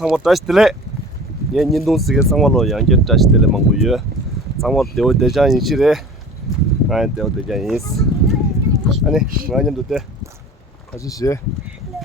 상어 다시들래 얘 인동스게 상어로 양게 다시들래 망고요 상어 대오 대장이시래 아 대오 대장이스 아니 뭐하냐도 돼 아저씨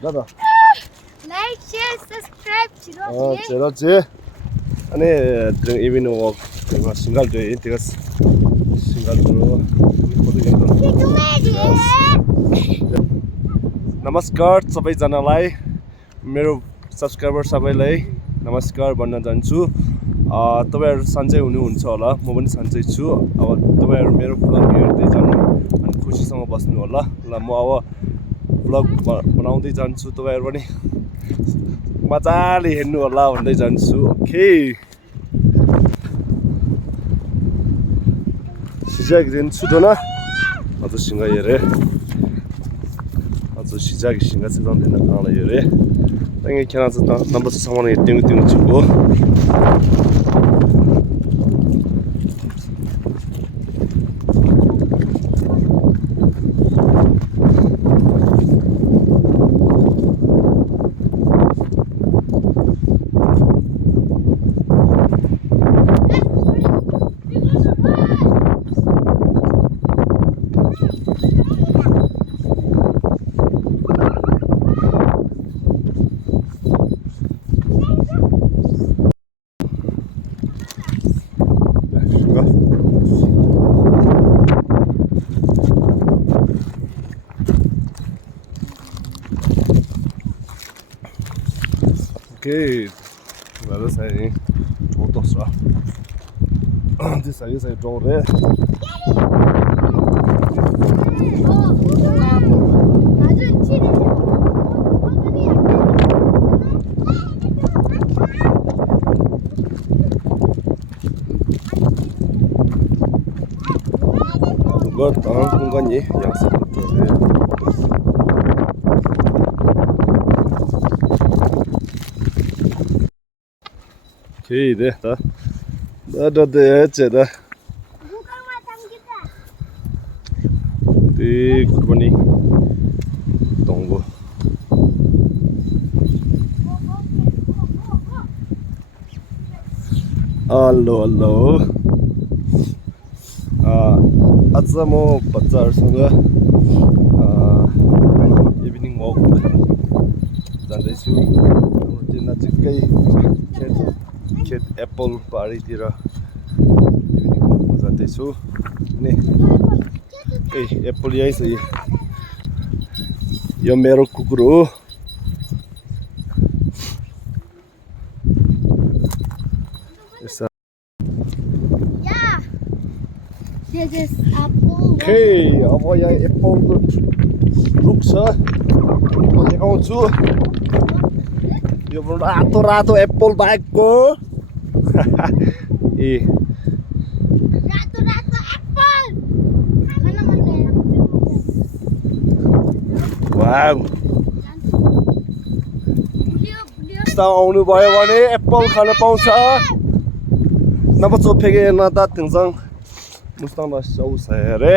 나다 Like, share, subscribe, 아 제라지 아니 드링 이비는 워 싱갈 돼 이때가 싱갈로 नमस्कार सबैजनालाई मेरो सब्सक्राइबर सबैलाई नमस्कार भन्न चाहन्छु तपाईहरु सन्चै हुनुहुन्छ होला म पनि सन्चै छु अब तपाईहरु मेरो भ्लग हेर्दै जानु अनि खुसीसँग बस्नु होला ल म अब भ्लग बनाउँदै जान्छु तपाईहरु पनि मजाले हेर्नु होला भन्दै जान्छु ओके 시작된 수도나 아주 신가예래 아주 시작이 신가 세상되는 강아예래 땅에 캐나서 넘버 3원에 띵띵 치고 오케이 나도 사이 좋았어 이제 사이 좋으래 그거 다음 공간이 약속부터 오케이 됐다 나도 됐다 네 굿보니 동부 알로 आज म बच्चाहरुसँग इभिनिङ वक जाँदैछु त्यो नजिकै खेत एप्पल बारीतिर इभिनिङ वकमा जाँदैछु अनि एप्पल यही छ यो मेरो कुकुर हो ओके अब यहाँ एप्पलको रुख छ म देखाउँछु यो रातो रातो एप्पल बाहेकको ए रातो रातो एप्पल वाउ आउनु भयो भने एप्पल खान पाउँछ नबचो फेगे नता तिङसँग मुस्ताङ सौ सरे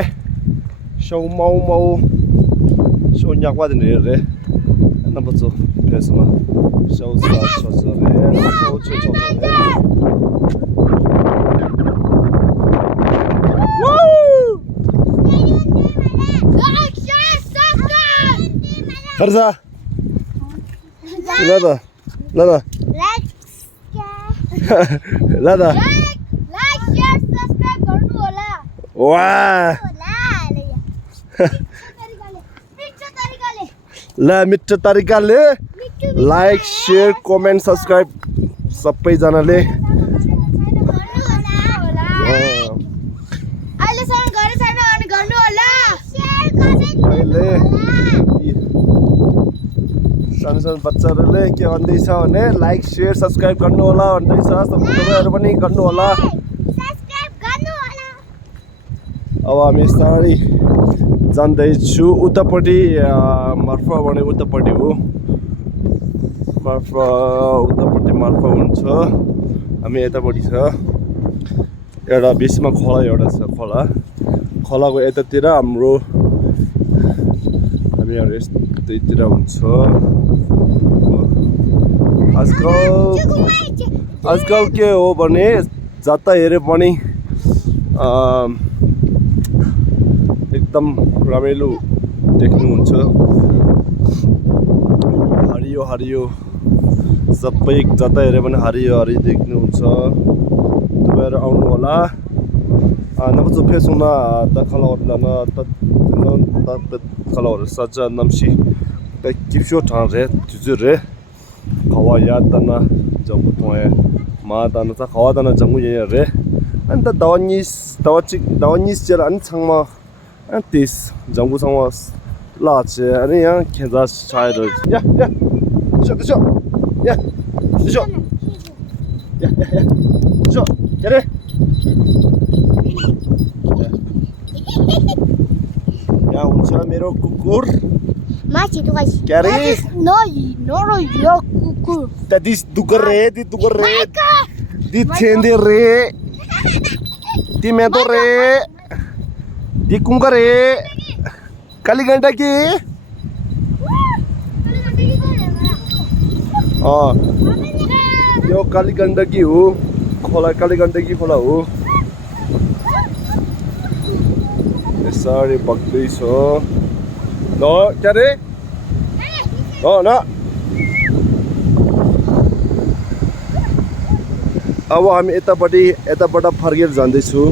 सौ mau सौ nyakwa din re नबचो फेसमा सौ सरे सौ छ Harza Lada Lada Lada वाह ला मिठो तरिकाले लाइक शेयर कमेन्ट सब्स्क्राइब सबैजनाले सानो सानो बच्चाहरुले के भन्दैछ भने लाइक शेयर सब्स्क्राइब गर्नु होला भन्दैछ तपाईहरु पनि गर्नु होला अब हामी सारी जाँदैछु उतापट्टि मार्फा भने उतापट्टि हो मार्फा उतापट्टि मार्फा हुन्छ हामी यतापट्टि छ एउटा बिचमा खोला एउटा छ खोलाको यतातिर हाम्रो हामीहरु यस्तैतिर हुन्छ आजकल के हो भने जता हेरे पनि एकदम रमाइलो देख्नुहुन्छ हरियो हरियो सबै जता हेरे पनि हरियो हरियो देख्नुहुन्छ तपाईँहरू आउनु होला नमस्ते फेसुना तखलाउडलना तखलाउड सज्जा नम्सी किप्सो ठारे जुजुरे खवायादना जम्बु तोए मादाना ता खवादाना जम्बु येरे अन्त दावानिस जेल अनि छाङमा अन्तिस जम्बु छाङमा लाचे अनि यहाँ खेजा छाएर या त्यसो या त्यसो या त्यसो केरे यहाँ हुन्छ मेरो कुकुर Masih tu guys. Kari. No, yo kuku. Tadi tukar re, di tende re, di medo re, di kunga re, kali ganda ki. Yo kali ganda ki ho, kali ganda ki khola ho. Sorry, bagdei so. No, kare? No, no. अब हामी यताबाट फर्केर जाँदैछु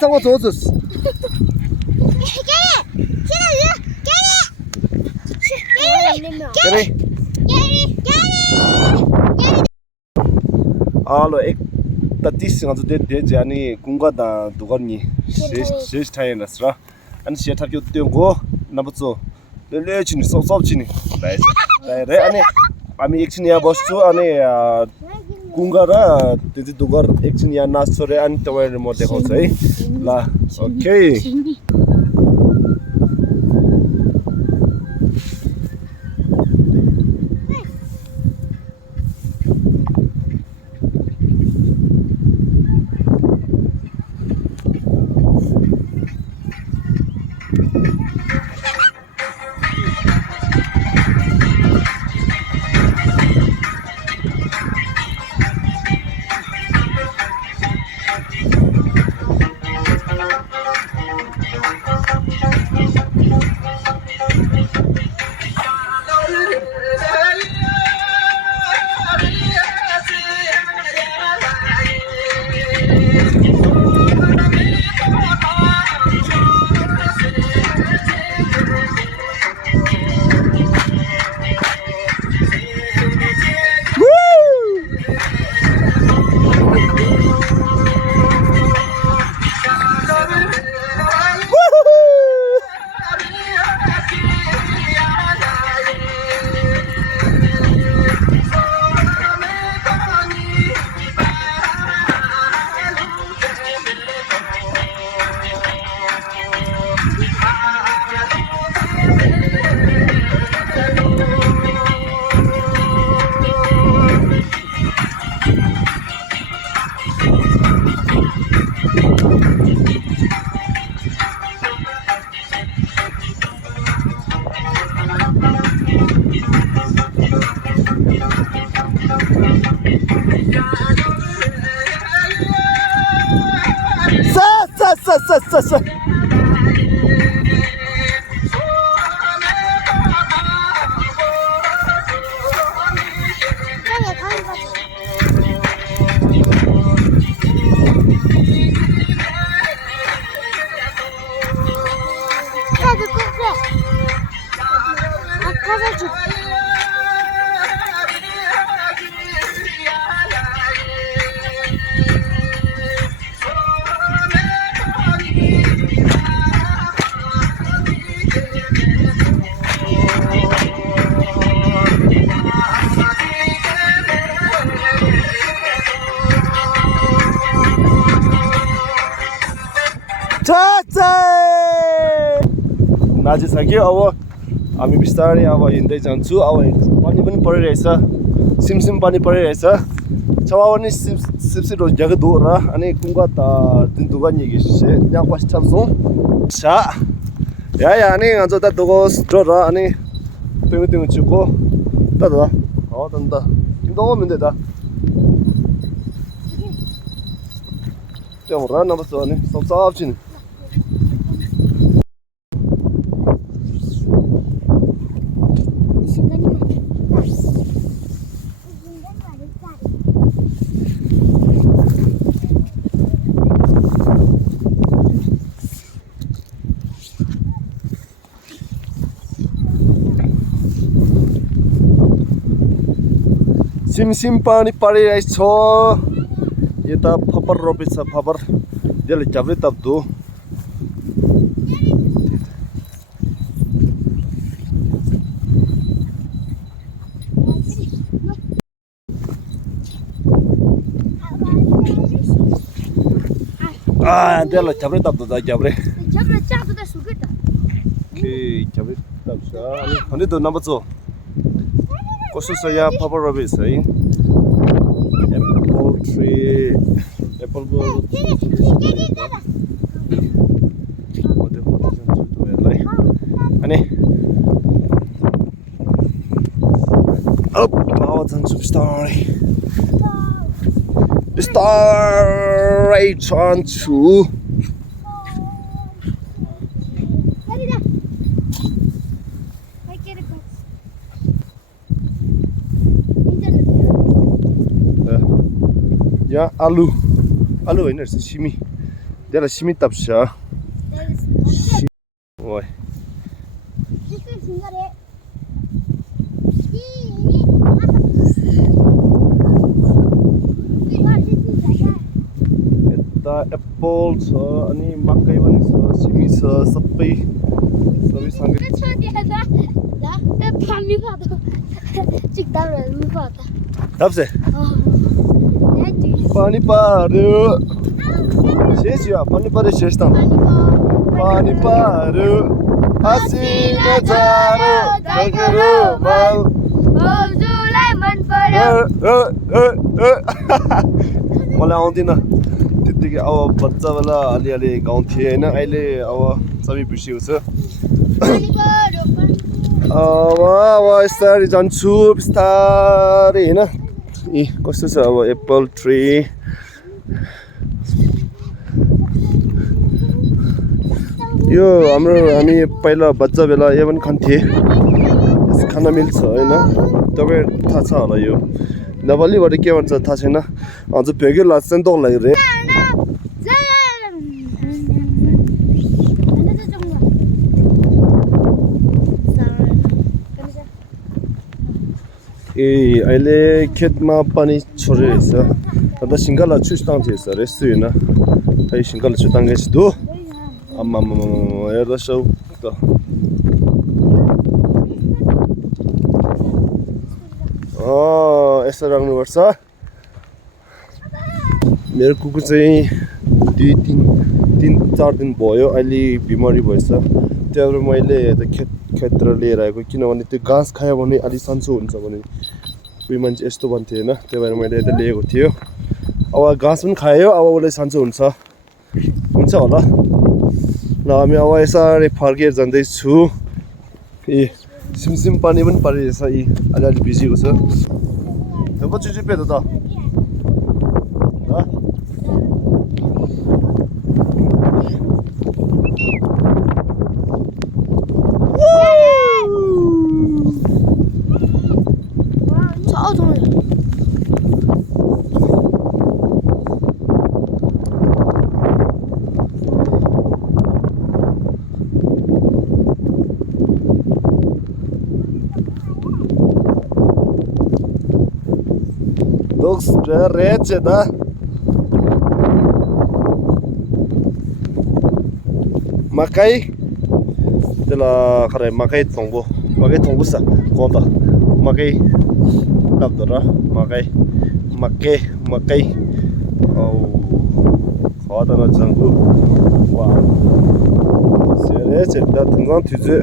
잠깐만 도와줬어 Kere Alo ek tatis ngazu de jani kunga da dugarni shesh thai nasra an she thar kyo tyo nabucho le chini so chini re ani ami ekchin ya boschu ani kunga ra त्यति दुगर एकछिन यहाँ नाच्छ रे अनि तपाईहरुले म देखाउँछु है ल ओके sa. नाचिसक्यो अब हामी बिस्तारै अब हिँड्दै जान्छु अब पानी पनि परिरहेछ सिमसिम पानी परिरहेछ 차와원이 씁쓸로 야그도라 아니 꿈갔다 든두가 얘기시세 그냥 과시 참소 자 야야 아니 안저 다 도고 스트로라 아니 뺑뺑 찍고 따다 된다 넣으면 되다 좀 뭐라 남았어 아니 섭섭진 सिमसिम पानी परिरहेछ यता फपर रोपेछ फपर त्यसले झ्याप्रै तप्दो त्यसलाई झ्याप्रै तप्दो त झ्याप्रै के झ्याप्रै तप्छ अनि त नबचो कस्तो छ यहाँ फपर रोपेछ है एप्पल ट्री एप्पल अनि जान्छु बिस्तारै बिस्तारै जान्छु यहाँ आलु होइन रहेछ सिमी त्यसलाई सिमी ताप्छ ओइ यता एप्पल छ अनि मकै पनि छ सिमी छ सबै सँगै ताप्छ पानी पर्यो शेष या पानी पर्यो शेष त पानी पर्यो हसिन जारो जगरो माल मौजुलाई मन पर्यो मलाई आउँदैन त्यतिकै अब बच्चा बेला अलिअलि गाउँथे हैन अहिले अब सबै बिर्सेको छ अब यस्तै जान्छु बिस्तारै हैन कस्तो छ अब एप्पल ट्री यो हामी पहिला बच्चा बेला यो पनि खान्थे खान मिल्छ होइन तपाईँ थाहा छ होला यो नेपालीबाट के भन्छ थाहा छैन अझ भेग्यो लाग्छ नि त होला रे अहिले खेतमा पानी छोडिरहेछ अन्त सिङ्गला छुस्ताउँथेछ रेस्टु होइन खै सिङ्गला छुताङ्गेछ दो आम्मा हेर्दैछौ त यसो राख्नुपर्छ मेरो कुकुर चाहिँ 2-3-4 दिन भयो अहिले बिमारी भएछ त्यही भएर मैले खेततिर लिएर आएको किनभने त्यो घाँस खायो भने अलि सन्चो हुन्छ भने कोही मान्छे यस्तो भन्थ्यो होइन त्यही भएर मैले यता लिएको थियो अब घाँस पनि खायो अब उसले सन्चो हुन्छ होला ल हामी अब यसरी फर्केर जाँदैछु सिमसिम पानी पनि परिरहेछ अलिअलि भिजेको छ कति रुपियाँ त Looks rich da. Makai tela khare makai thongbo sa konta makai tapdora makai au khada na jangku Wow. Serious, that 등산 뒤지.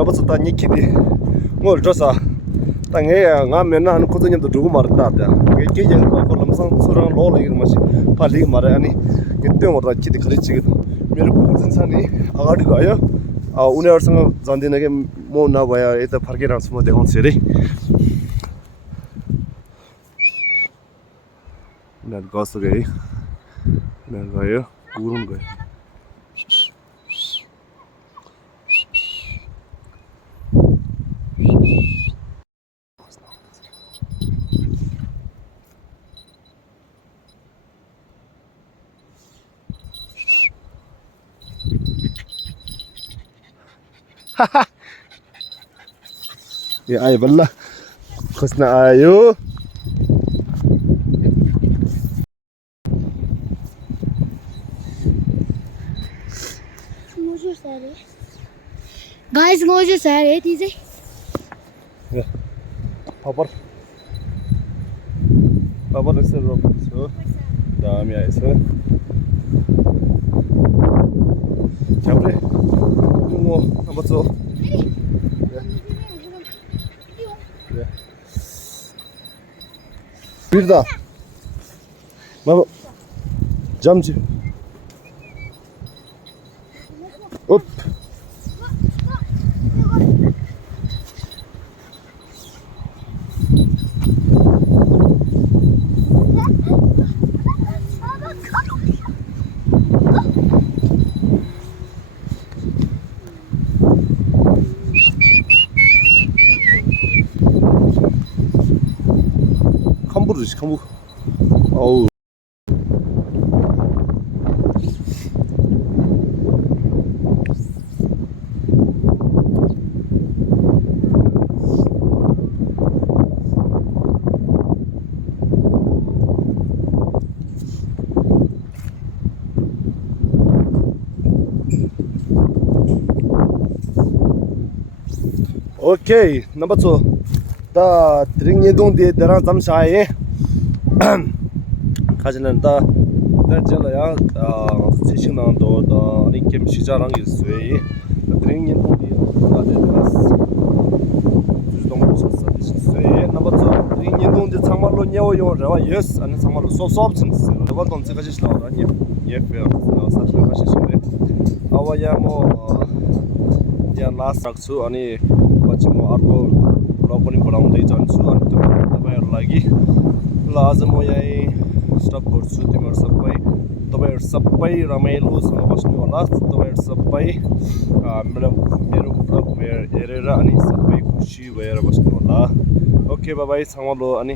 나부터 다 니키디 뭘 줘서 땅에 가면 안 코드님도 두고 말다 이게 이제 콜람상 소랑 로레기 마시 팔리 말아 아니 그때 뭐라 키디 그랬지기도 मेरो कुकुर सानी अगाडि गयो उनीहरुसँग जान्दिन के म नभए यता फर्किरहन्छु म देखाउँछु अरे उनीहरु गस गए उनीहरु गयो गुरुङ गयो ये आयो बल्ल खोज्न आयो Guys, मोजो सर है ती चाहिँ पापर यसरी रोपेको छु दामी आएछ झ्याप्रे म अब चो बिर्दा बाबा जम्ची ओप 컴부르지 컴부 어우 오케이 넘버 2 다 드링예동데 데랑 잠사에 가지는 다 달절이야 지신나도 다 아니 캠 시자랑 있어요 드링예동데 다 데라스 주동 소사 있어요 넘버 2 드링예동데 정말로 녀요 저와 예스 아니 정말로 소소업진 저번 동지 가지 나와 아니 예페 사실 가시 싶네 아와야 뭐 या लास्ट राख्छु अनि पछि म अर्को ब्लग पनि बनाउँदै जान्छु अनि तपाईहरुको लागि ल आज म यही स्टप गर्छु तपाईहरु सबै रमाइलोसँग बस्नु होला तपाईहरु सबै मेरो ब्लग हेरेर अनि सबै खुसी भएर बस्नु होला ओके बाइ बाइ सामलो अनि